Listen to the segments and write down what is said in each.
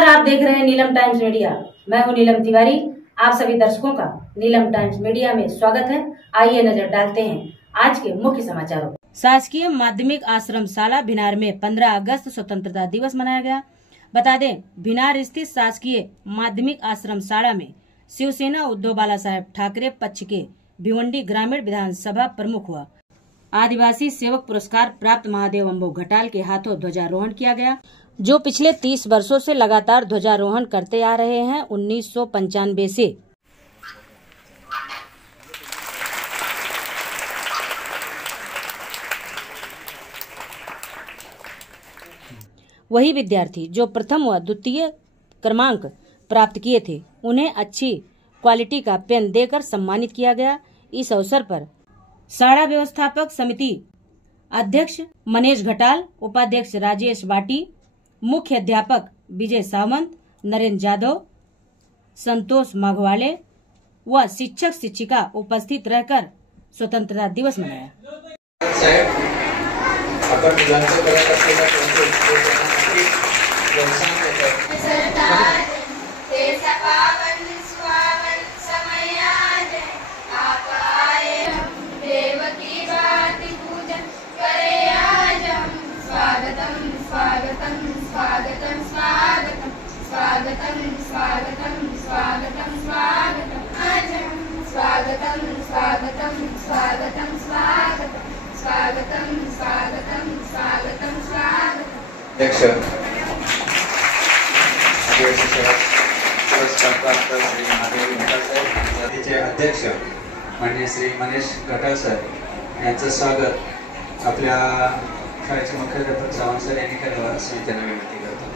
नमस्कार, आप देख रहे हैं नीलम टाइम्स मीडिया। मैं हूं नीलम तिवारी। आप सभी दर्शकों का नीलम टाइम्स मीडिया में स्वागत है। आइए नजर डालते हैं आज के मुख्य समाचारों। शासकीय माध्यमिक आश्रम शाला भिनार में 15 अगस्त स्वतंत्रता दिवस मनाया गया। बता दें, भिनार स्थित शासकीय माध्यमिक आश्रम शाला में शिवसेना उद्धव बाला साहेब ठाकरे पक्ष के भिवंडी ग्रामीण विधानसभा प्रमुख व आदिवासी सेवक पुरस्कार प्राप्त महादेव अम्बो घटाल के हाथों ध्वजारोहण किया गया, जो पिछले 30 वर्षों से लगातार ध्वजारोहण करते आ रहे हैं। 1995 से वही विद्यार्थी जो प्रथम व द्वितीय क्रमांक प्राप्त किए थे, उन्हें अच्छी क्वालिटी का पेन देकर सम्मानित किया गया। इस अवसर पर शाला व्यवस्थापक समिति अध्यक्ष मनीष घटाल, उपाध्यक्ष राजेश बाटी, मुख्य अध्यापक विजय सावंत, नरेंद्र जाधव, संतोष माघवाले व शिक्षक शिक्षिका उपस्थित रहकर स्वतंत्रता दिवस मनाया। अध्यक्ष पुरस्कार प्राप्त श्री महादेव घटाल साहेब, अध्यक्ष माननीय श्री मनीष घटाल साहेब यांचं स्वागत आपल्या शाळेचे मुख्याध्यापक सावंत सर यांनी करावं अशी त्यांना विनंती करतो।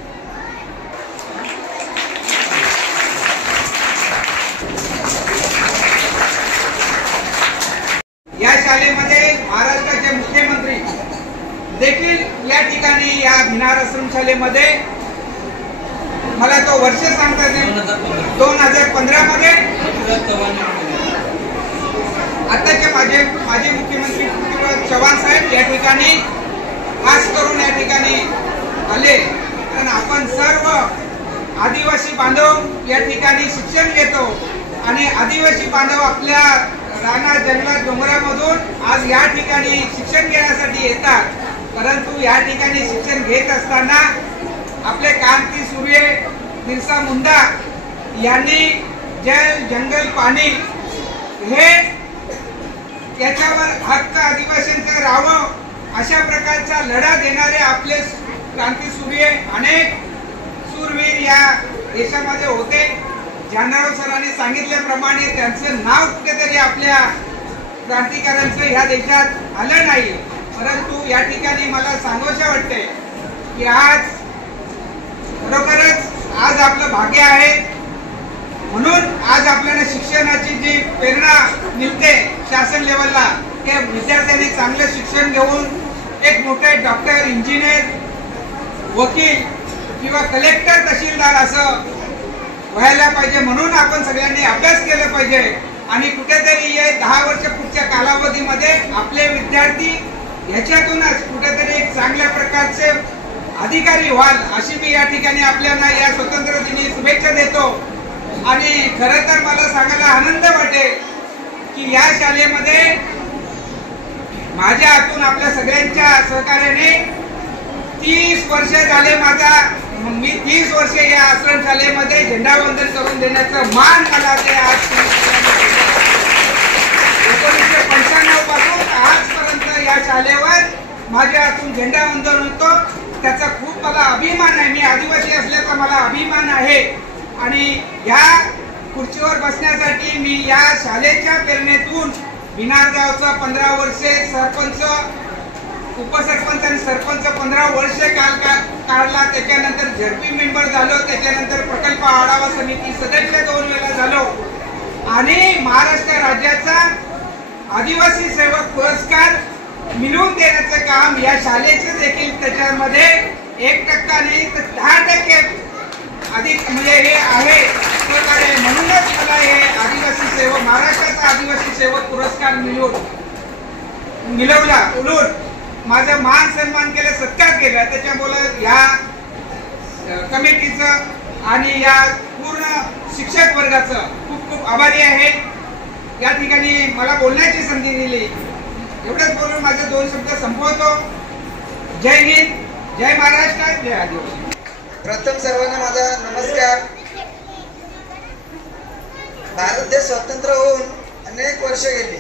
या शाळेमध्ये महाराष्ट्राचे मुख्यमंत्री देखील या ठिकाणी या भिनार आश्रम शाळेमध्ये मला तो वर्ष सांगता येईल 2015 मध्ये आताचे माजी मुख्यमंत्री पृथ्वीराज चव्हाण साहेब या ठिकाणी खास करून या ठिकाणी आले। आणि आपण सर्व आदिवासी बांधव या ठिकाणी शिक्षण घेतो आणि आदिवासी बांधव आपल्या रानात जंगलात डोंगरामधून आज या ठिकाणी शिक्षण घेण्यासाठी येतात। परंतु या ठिकाणी शिक्षण घेत असताना आपले क्रांती सूर्य बिरसा मुंडा यांनी जल जंगल पाणी हे याच्यावर हक्क आदिवासींचा राहावं अशा प्रकारचा लढा देणारे आपले क्रांती सूर्य अनेक सूरवीर या देशामध्ये होते। जानराव सरांनी सांगितल्याप्रमाणे त्यांचं नाव कुठेतरी आपल्या क्रांतिकारांचं या देशात आलं नाही। परंतु या ठिकाणी मला सांगायचं वाटते की आज खरोखरच आज आपलं भाग्य आहे, म्हणून आज आपल्याला शिक्षणाची जी प्रेरणा मिळते शासन लेवलला, की विद्यार्थ्यांनी चांगलं शिक्षण घेऊन एक मोठे डॉक्टर, इंजिनियर, वकील किंवा कलेक्टर, तहसीलदार असं व्हायला पाहिजे। म्हणून आपण सगळ्यांनी अभ्यास केला पाहिजे आणि कुठेतरी हे 10 वर्ष पुढच्या कालावधीमध्ये आपले विद्यार्थी ह्याच्यातूनच कुठेतरी एक चांगल्या प्रकारचे अधिकारी व्हाल अशी मी या ठिकाणी आपल्याला या स्वातंत्र्य दिनी शुभेच्छा देतो। आणि खरं तर मला सांगायला आनंद वाटेल की या शाळेमध्ये माझ्या हातून आपल्या सगळ्यांच्या सहकार्याने 30 वर्ष झाले मी 30 वर्ष या आश्रम शाळेमध्ये झेंडावंदन करून देण्याचं मान मला ते आज 1995 पासून आजपर्यंत या शाळेवर माझ्या हातून झेंडावंदन होतो। त्याचा खूप मला अभिमान आहे। मी आदिवासी असल्याचा मला अभिमान आहे आणि या खुर्चीवर बसण्यासाठी मी या शाळेच्या प्रेरणेतून भिनार गावचा 15 वर्षे सरपंच, उपसरपंच आणि सरपंच 15 वर्ष काढला। त्याच्यानंतर झडपी मेंबर झालो, त्याच्यानंतर प्रकल्प आढावा समिती सदस्य 2 वेळा झालो आणि महाराष्ट्र राज्याचा आदिवासी सेवक पुरस्कार मिळवून देण्याचं काम या शाळेचं देखील त्याच्यामध्ये 1% नाही तर 10% अधिक म्हणजे हे आहे। म्हणूनच मला हे आदिवासी सेवक महाराष्ट्राचा आदिवासी सेवक पुरस्कार मिळवला। उलट माझा मान सन्मान केला, सत्कार केला। त्याच्यामुळे या कमिटीचं आणि या पूर्ण शिक्षक वर्गाचं खूप खूप आभारी आहे. या ठिकाणी मला बोलण्याची संधी दिली. एवढंच बोलून माझे 2 शब्द संपवतो. जय हिंद, जय महाराष्ट्र, जय आदिवासी. प्रथम सर्वांना माझा नमस्कार. भारत देश स्वतंत्र होऊन अनेक वर्ष गेली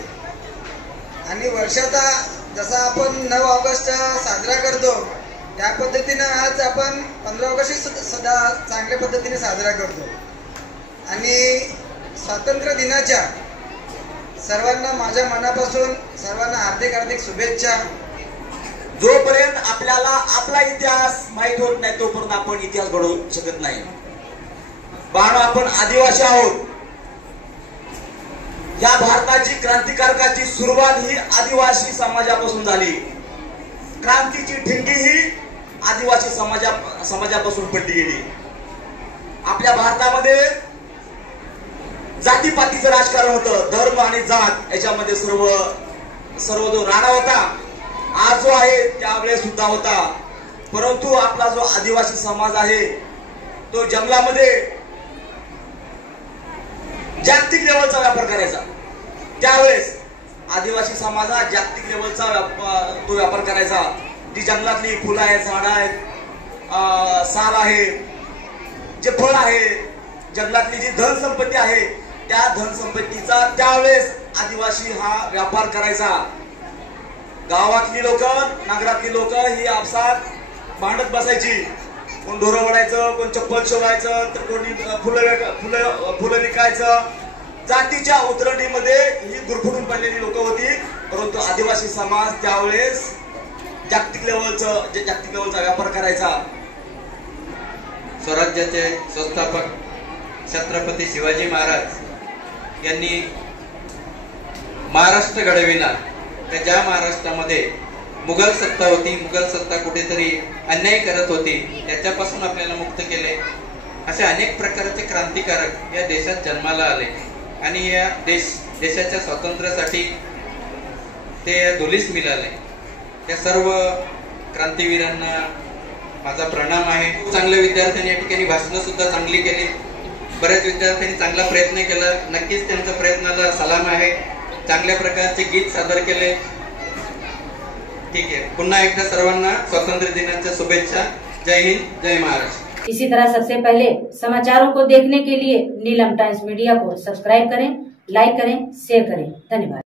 आणि वर्षाचा जसा आपण 9 ऑगस्ट साजरा करतो त्या पद्धतीने आज आपण 15 ऑगस्ट सुद्धा चांगल्या पद्धतीने साजरा करतो. आणि स्वातंत्र्य दिनाच्या सर्वांना माझ्या मनापासून सर्वांना हार्दिक शुभेच्छा. जोपर्यंत आपल्याला आपला इतिहास माहित होत नाही तोपर्यंत आपण इतिहास घडवू शकत नाही. बाळा, आपण आदिवासी आहोत. या भारताची क्रांतिकारकाची सुरुवात ही आदिवासी समाजापासून झाली. क्रांतीची ठिणगी ही आदिवासी समाजापासून पडली गेली. आपल्या भारतामध्ये जातीपातीचं राजकारण होतं. धर्म आणि जात याच्यामध्ये सर्व जो राडा होता आज जो आहे त्यावेळेस सुद्धा होता. परंतु आपला जो आदिवासी समाज आहे तो जंगलामध्ये जागतिक लेवलचा व्यापार करायचा. त्यावेळेस आदिवासी समाज हा जागतिक लेवलचा तो व्यापार करायचा. जी जंगलातली फुलं आहेत, झाडं आहेत, साल आहे, जे फळ आहे, जंगलातली जी धनसंपत्ती आहे त्या धनसंपत्तीचा त्यावेळेस आदिवासी हा व्यापार करायचा. गावातली लोक, नगरातली लोक ही आपसात भांडत बसायची. कोण ढोरं वडायचं, कोण चप्पल शिवायचं, तर कोणी फुलं विकायचं. जातीच्या उतरंडीमध्ये ही गुरफटून पडलेली लोक होती. परंतु आदिवासी समाज त्यावेळेस जागतिक लेवलचा व्यापार करायचा. स्वराज्याचे संस्थापक छत्रपती शिवाजी महाराज यांनी महाराष्ट्र घडविला. तर ज्या महाराष्ट्रामध्ये मुघल सत्ता होती, मुघल सत्ता कुठेतरी अन्याय करत होती, त्याच्यापासून आपल्याला मुक्त केले. असे अनेक प्रकारचे क्रांतिकारक या देशात जन्माला आले आणि या देशाच्या स्वातंत्र्यासाठी ते धुलीस मिळाले. त्या सर्व क्रांतिवीरांना माझा प्रणाम आहे. चांगल्या विद्यार्थ्यांनी या ठिकाणी भाषणं सुद्धा चांगली केली. बऱ्याच विद्यार्थ्यांनी चांगला प्रयत्न केला. नक्कीच त्यांच्या प्रयत्नाला सलाम आहे. चांगल्या प्रकारचे गीत सादर केले. ठीक आहे, पुन्हा एकदा सर्वांना स्वातंत्र्य दिनाच्या शुभेच्छा. जय हिंद, जय महाराष्ट्र. इसी तरह सबसे पहले समाचारों को देखने के लिए नीलम टाइम्स मीडिया को सब्सक्राइब करें, लाइक करें, शेयर करें. धन्यवाद.